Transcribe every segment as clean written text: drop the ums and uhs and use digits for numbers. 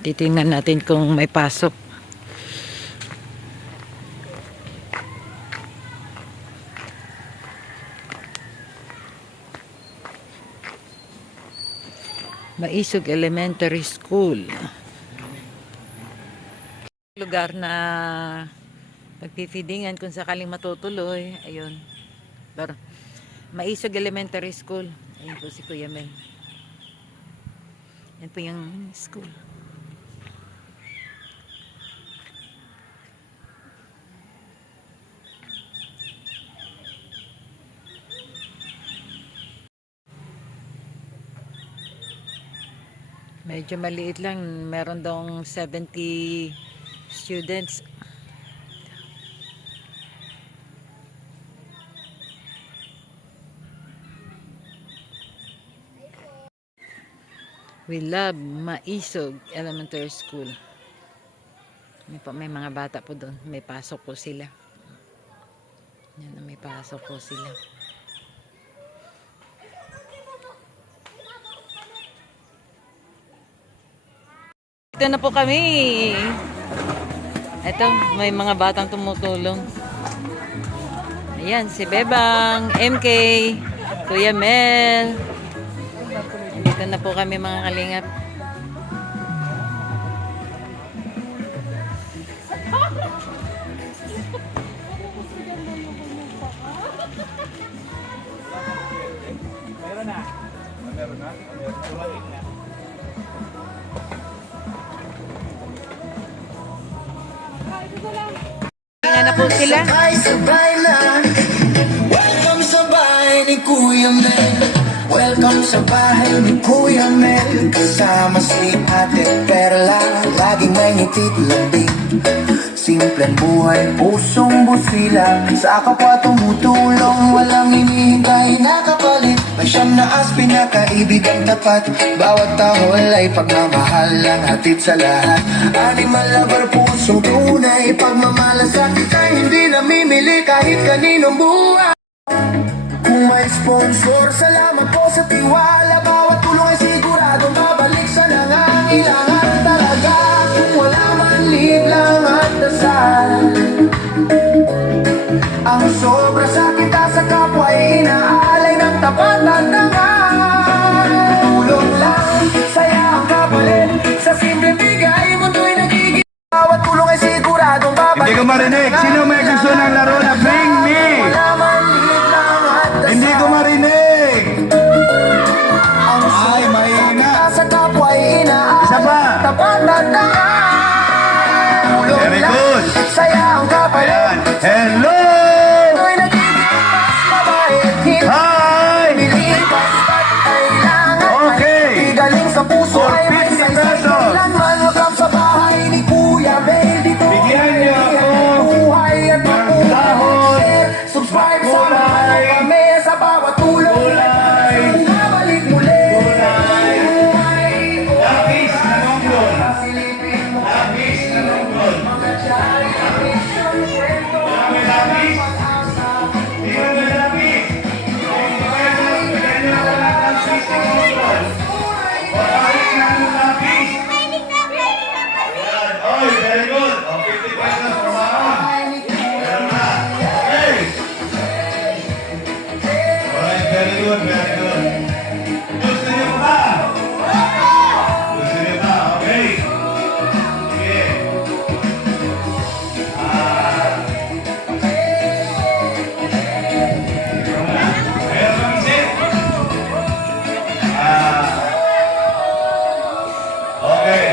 Titingnan natin kung may pasok. Maisog Elementary School. Lugar na pagpipidingan kung sakaling matutuloy. Ayun. Maisog Elementary School. Ayun po si Kuya Mel. Yan po yung school. Medyo maliit lang. Meron daw 70 students. We love Maisog Elementary School. May mga bata po doon. May pasok po sila. Yan, may pasok po sila. Ito na po kami. Ito, may mga batang tumutulong. Ayan, si Bebang, MK, Kuya Mel. Dito na po kami mga kalingap. Meron na. Meron na. Tingnan na po sila. Sabay na. Welcome sa bahay ni Kuya Mel. Welcome sa bahay ni Kuya Mel. Kasama si Ate Perla. Laging may ngitit lambing. Simpleng buhay, pusong busila. Sa kapwa tumutulong, walang hinihintay na kapalit. May siyam na aspi na kaibigang tapat. Bawat tahol ay pagmamahal ang hatid sa lahat. Animal lover, pusong tunay. Pagmamalasakit ay hindi namimili kahit kaninong buhay. Kung may sponsor, salamat po sa tiwala. Bawat tulong ay siguradong babalik sa nangangailangan talaga. Kung wala man liit lang at dasal, ang sobra sa kita sa kapwa ay inaalay ng tapat at dangal. Tulong lang, saya ang kapalit. Sa simple bigay, mundo'y nagiging. Bawat tulong ay siguradong babalik. Hindi ko marinig. Sino may gusto ng laro na Bring Me? Wala man liit lang at dasal. Hindi ko marinig. Ang Ay, mahina. sa kapwa ay inaalay. Isa pa. Tapat at dangal. Tulong Very lang, good. saya ang kapalit. Ayan. Hello! Mundo'y nagiging mas mabait. Hi! Bilipas at kailangan Okay. ay galing sa puso For ay may 50 saysay. pesos. Kailanman welcome sa bahay ni Kuya Mel. Dito Bigyan niyo ako buhay at ng dahon, subscribe sa kulay, kami sa bawat tulong. kulay, Bumabalik muli. kulay, Buhay ko. lapis na nunggol, Silipin mo lapis na nunggol, mga tiyan. Mission, kwento, may lapis, pag-asa. hindi ko may lapis. Bigyan niyo ako ng lapis na nunggol. O, lapis na ng lapis. Ayan. Oy, very good. O, 50 pesos, kumaon. Meron na. Okay. Alright, very good, very good. Gusto niyo ba? Gusto niyo ba? Okay. Sige. Meron bang isip? Okay.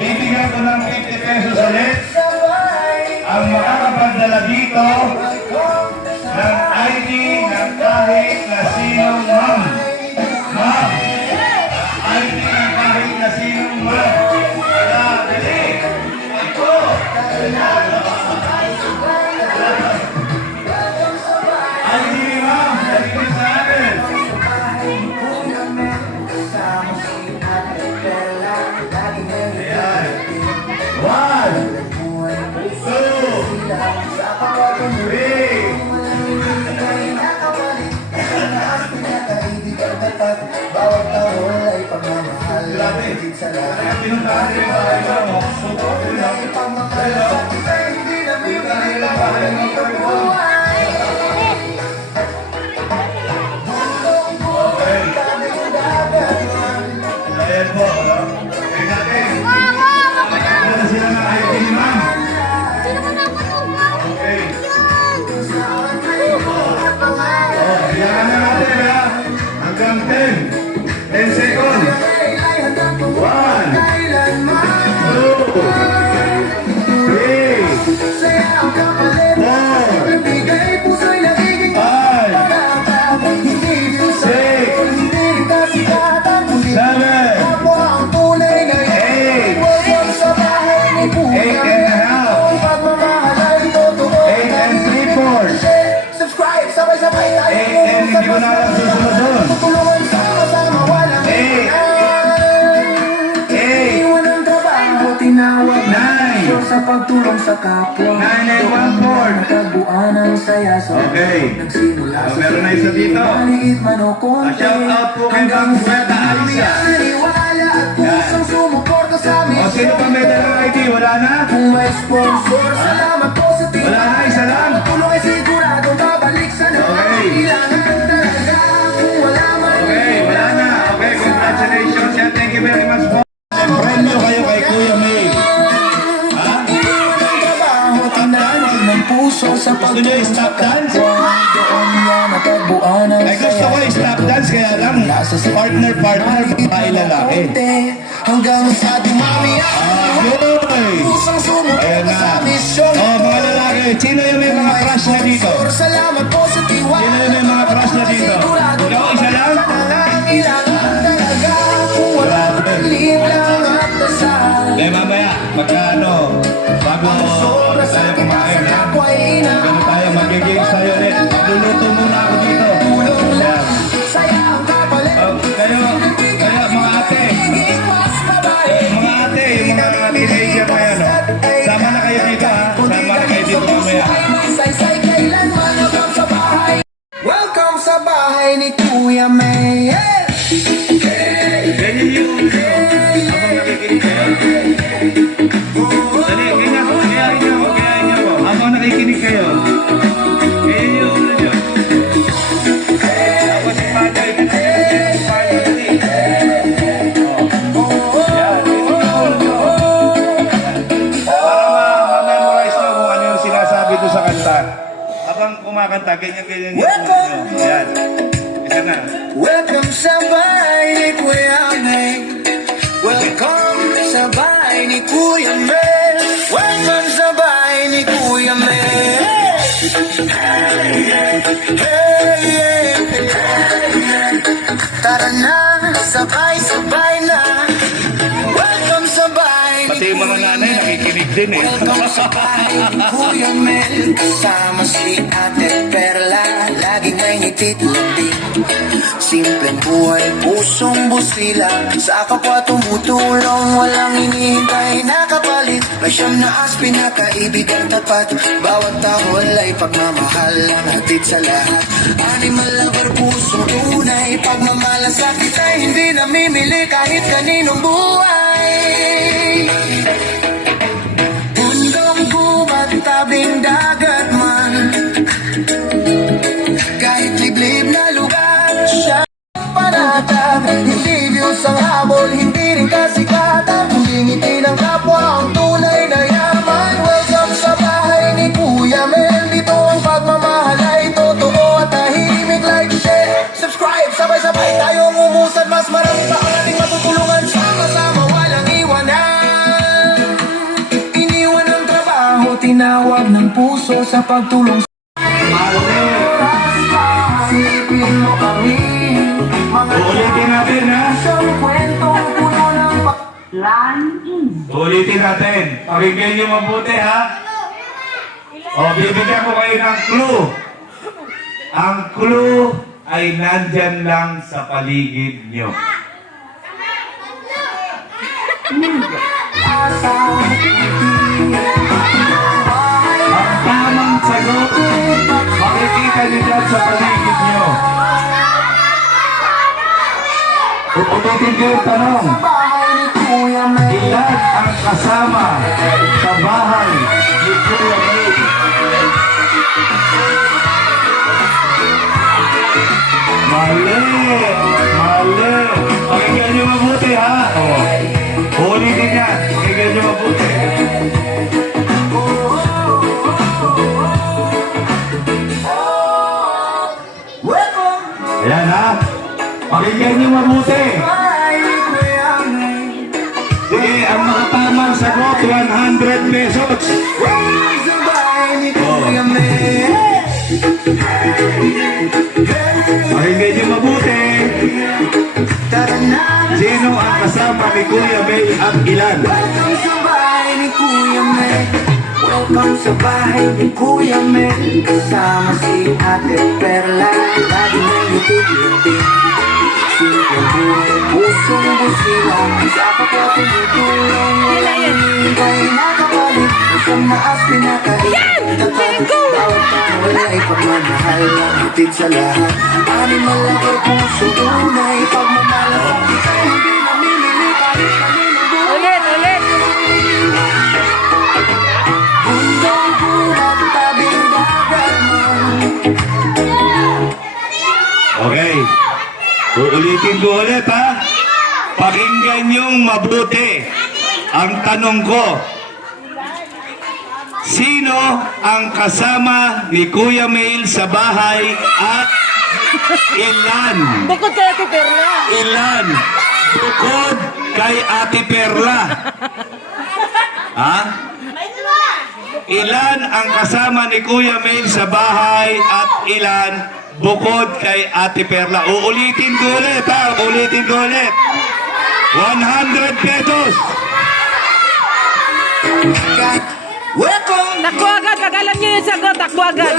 Bibigyan ko ng 50 pesos ulit ang makakapagdala dito ng ID ng kahit na sinong ma'am. Ma'am, ID ng kahit na sinong ma'am. Kaya, dali. Ito. ID ni ma'am, dali sa atin. Ayan. 1, dati. Kaya pinuntahan nila yung bahay ko. Suko ko lang. Pero, pinuntahan nila yung bahay ko. Okay. Ayan po, no? Kaya natin. Ano sila na kayo kiniman? Okay. Kailangan na natin, ha? Hanggang 10. 10 seconds. 1, 2, 3, 4, 5, 6, 7, 8, 9, 10. Subscribe, sabay-sabay tayo. Hindi ko na alam susunod doon. Tulungan sama-sama, walang iwan ang trabaho, tinawag na sa pagtulong sa kapwa. 9914. Nagkabuan ang saya sa Okay. nagsimula sa Meron na isa dito. maliit man o konti. Shout out po kay Ma'am Sweta Alisa. Naniwala at pusong sumuporta sa amin. O, sino pa may dalang ID? Wala na? Kung may sponsor, salamat po sa team. Wala na, isa lang. Tulong ay siguradong babalik sa Okay. kailangan talaga. Kung wala man Okay, wala na. Okay, congratulations. Yan, thank you very much po. Premyo kayo kay Kuya May. Ha? ng puso sa Gusto nyo i-stop dance? doon niya natagbuan ang Ay, gusto ko i-stop dance, kaya lang partner, babae, lalaki. hanggang sa dumami Ayoy! pusang sumuko Ayan na. sa misyon. Oh, mga lalaki, sino yung may mga crush na dito? Salamat po sa tiwala. Sino yung may mga crush na dito? Ikaw, isa lang? Kailangan talaga kung wala maliit lang at dasal. Eh, mamaya, magkano? Bago tayo kumain, ha? Bago tayo magiging sa'yo ulit. Luluto muna ako dito. Yan. Oh, kaya mga ate. Mga ate, yung mga teenager na yan, oh. Sama na kayo dito, ha? Sama na kayo dito mamaya. Welcome sa bahay ni Kuya May. Ganyan yung habang nakikinig kayo. Dali, ganyan ko, gayahin niyo ako, gayahin niyo ako. Habang nakikinig kayo. Ganyan yung ulo niyo. Tapos si Father, ganyan si Father, dali. Yan, ganyan yung ulo niyo. Para ma-memorize niyo kung ano yung sinasabi doon sa kanta. Habang kumakanta, ganyan yung ulo niyo. Yan. Isa na. Welcome sa bahay ni Kuya May. Welcome sa bahay ni Kuya May. Welcome sa bahay ni Kuya May. Hey, tara na, sabay-sabay na. Welcome sa bahay Pati yung mga nanay nakikinig din eh. Welcome sa bahay ni Kuya Mel. Kasama si Ate Perla. Laging may ngitit-ngiti. Simpleng buhay, pusong busila. Sa kapwa tumutulong, walang hinihintay na kapalit. May siyam na aspin na kaibigan tapat. Bawat tahol ay pagmamahal ang hatid sa lahat. Animal lover, pusong tunay. Pagmamalasakit ay hindi namimili kahit kaninong buhay. Bundong gubat, tabing dagat man. Kahit liblib na lugar, siya panatag. Hindi views ang habol, hindi rin kasikatan. Hindi ngiti ng kapwa ang tunay na yaman. Welcome sa bahay ni Kuya Mel. Dito ang pagmamahal ay totoo at tahimik. Like, share, subscribe. Sabay-sabay tayong umusad. Mas marami pa ang ating matutulungan. Sama-sama walang iwanan. Iniwan ang trabaho, tinawag ng puso sa pagtulong. Isipin mo kami, mga Ulitin natin, ha? isang kwentong puno ng Ulitin natin. Pakinggan niyo mabuti, ha? O, bibigyan ko kayo ng clue. Ang clue ay nandyan lang sa paligid niyo. Ang tamang sagot, makikita niyo dyan sa paligid niyo. Ulitin ko yung tanong. ni Kuya Mel. Ilan ang kasama sa bahay ni Kuya Mel? Mali! Mali! Pakinggan nyo mabuti ha! Ulitin yan! Pakinggan nyo mabuti! Welcome Ayan ha! Pakinggan nyo mabuti! bahay ni Kuya Mel. Sige, ang makatamang sagot, 100 pesos! Welcome sa bahay ni Kuya Mel. Pakinggan nyo mabuti! Tara na. Sino ang kasama ni Kuya Mel at ilan? Welcome sa bahay ni Kuya Mel. Welcome sa bahay ni Kuya Mel. Kasama si Ate Perla. Lagi may ngiti-ngiti. Simpleng buhay, pusong busilang. Sa kapwa tumutulong. Walang hinihintay nakapalit. Isang naas pinakain. Tapat, bawat tao wala'y pagmamahal. Ang hatid sa lahat. Animal ako puso tunay. Pagmamalasang kita hindi namimili kahit kanino buhay. Ulit, ulit. Bundong buhat, tabing dagat mo. Okay. Uulitin ko ulit ha. Pakinggan niyong mabuti. Ang tanong ko, sino ang kasama ni Kuya Mel sa bahay at ilan? Bukod kay Ate Perla. Ilan? Bukod kay Ate Perla. Ha? Ilan ang kasama ni Kuya Mel sa bahay at ilan bukod kay Ate Perla? Uulitin ko ulit ha. Uulitin ko ulit. 100 pesos. Welcome. Takbo agad, pag alam niyo yung sagot, takbo agad.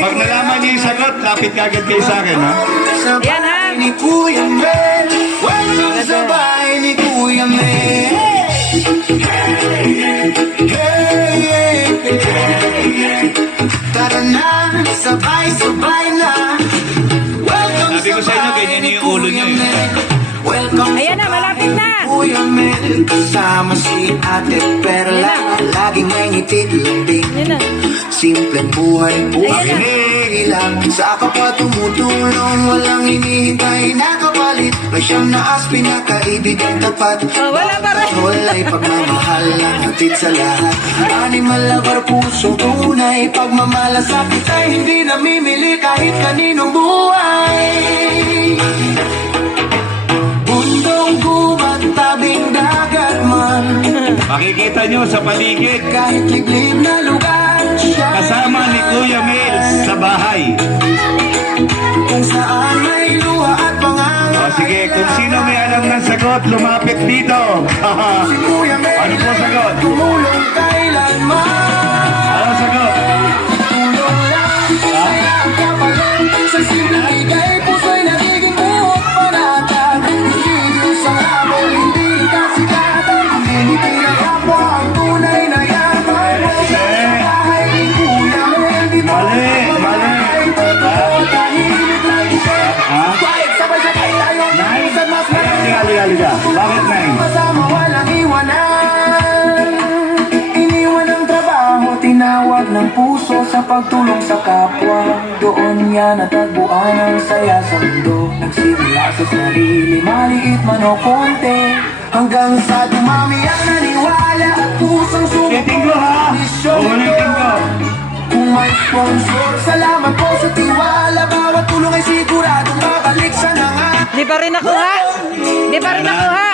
Pag nalaman niyo yung sagot, lapit ka agad kayo sa akin ha. Sa Yan, ha? bahay ni Kuya Mel. Welcome sa bahay ni Kuya Mel. Tara na, sabay-sabay na. Welcome Sabi ko sa inyo, bahay ganyan ni yung ulo niyo, Kuya eh. Mel. Welcome Ayan na, sa malapit na. Kuya Mel. Kasama si Ate Perla. Laging may ngiti-ngiti. Yan na. Simpleng buhay, buhay Ayan na. ilang sa kapwa tumutulong, walang hinihintay na kapalit. May siyang naas, pinakaibigan tapat. Oh, wala pa rin. Wala'y pagmamahal, ang hatid sa lahat. Animal lover, puso tunay. Pagmamalasakit ay hindi namimili kahit kaninong buhay. Bundong gubat, tabing dagat man. Makikita nyo sa paligid, Kahit liblib na lugar, siya kasama ni Kuya Mel sa bahay. kung saan may luha at O pangangailangan. sige, kung sino may alam ng sagot, lumapit dito. Si Kuya Mel, Ano po sagot? tumulong kailanman. Ano sagot? Tulong lang, kaya ang kapalit. Sa simpleng bigay, puso'y nagiging buhok panatag. Hindi Diyos ang habol, hindi kasikatan. Hindi pinagkapo ang tunay na yaman. Sa bahay ni Kuya Mel, di mo Mali, mali. totoo, tahimik lang siya. Ha? Quiet, sabay-sabay tayo. Nine? Minsan mas Halika, halika, halika. Bakit 9? Kasama walang iwanan. Iniwan ang trabaho, tinawag ng puso sa pagtulong sa kapwa. Doon niya natagpuan ang saya sa mundo. Nagsimula sa sarili, maliit man o konti. Hanggang sa dumami ang naniwala at pusong Ulitin ko ha. Ulitin ko. Kung may sponsor, salamat po sa tiwala. Bawat tulong ay siguradong babalik sa nanga. Di pa rin nakuha. Di pa rin nakuha.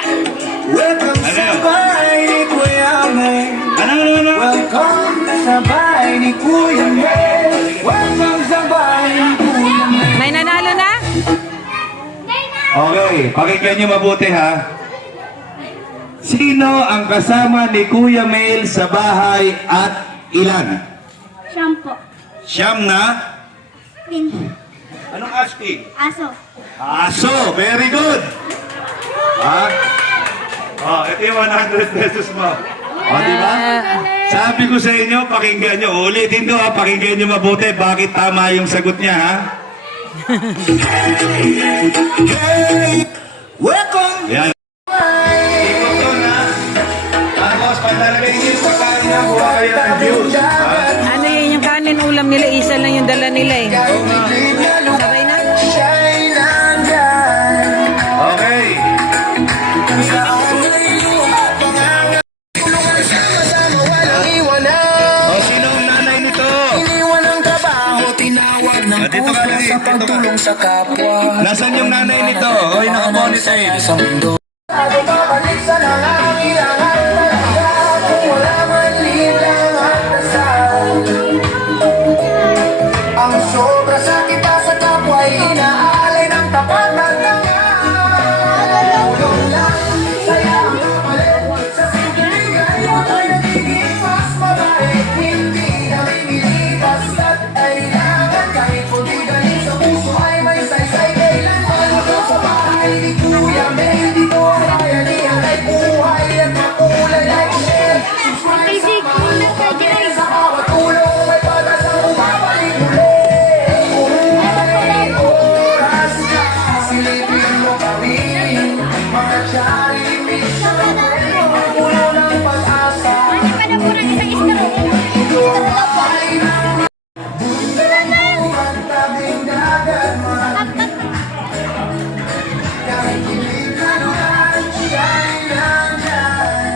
Welcome Ano sa yun? bahay ni Kuya Mel. Ano? Welcome sa bahay ni Kuya Mel. Welcome sa bahay ni Kuya Mel. May nanalo na? Okay, pakinggan nyo mabuti ha. Sino ang kasama ni Kuya Mel sa bahay at ilan? Shampoo. Siyam na? Pin. Anong asking? Aso. Aso, very good. Ha? Oh, ito yung 100 pesos mo. O, di ba? Sabi ko sa inyo, pakinggan nyo. Ulitin ko ha, pakinggan nyo mabuti. Bakit tama yung sagot niya ha? Hey, welcome Yan. sa Tingin pa kanya, kuha kayo ng juice. Ha? Ano yun yung kanin ulam nila? Isa lang yung dala nila eh. Sabay na? Siya'y nandyan. Okay. Sa amoy luha, pangangailangan, sama-sama, walang iwanan. O, sino ang nanay nito? Iniwan ang trabaho, tinawag ng Dito ka, puso dali, sa dito ka. pagtulong sa kapwa. Nasaan yung nanay nito? Oy, naka-monitor. Sa mundo. Ako babalik sa nangangailangan talaga, kung wala man lilang at dasal. Ang sobra sa kita sa kapwa ay inaalay ng tapat at dangal. Tulong lang, saya ang kapalit, sa simpleng bigay ako'y nagiging mas mabait. Hindi namimili, basta't kailangan, kahit puti galing sa puso ay may saysay. Kailanman ako sa bahay ni Kuya Mel, di ko kaya niyan ay buhay at makulay like share. Subscribe sa mga pagkakita sa bawat tulong, may pag-asang bumabalik muli. Kung may oras ka, silipin mo kami, mga charity mission, puno ng pag-asa. Ano pa na po ng isang istro? Ito ang bahay ng mundo at tabing dagat, kahit hindi ka naman, siya'y nandyan.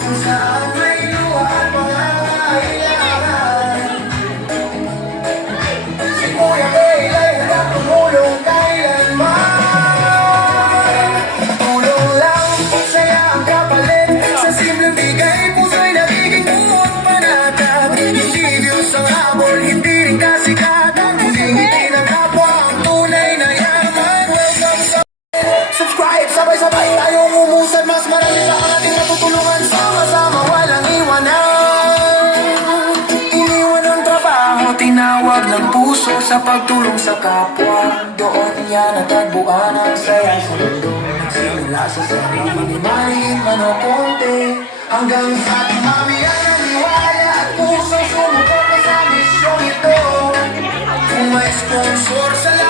Kung saan may luha at pangangailangan, si Kuya Mel ay walang tumulong kailanman. Tulong lang, saya ang kapalit, sa simpleng bigay puso'y nagiging buot panatag. Hindi Diyos ang habol, hindi rin kasikatan, kundi ngiti ng kapwa ang tunay na yaman. Welcome sa subscribe, sabay-sabay tayong umusad, mas marami sa ating matutulungan, sama-sama walang iwanan. Iniwan ang trabaho, tinawag ng puso sa pagtulong sa kapwa. Doon niya natagpuan ang saya sa mundo. Nagsimula sa sarili, maliit man o konti, hanggang sa dumami ang naniwala at puso sumuporta sa misyong ito. Kung may sponsor sa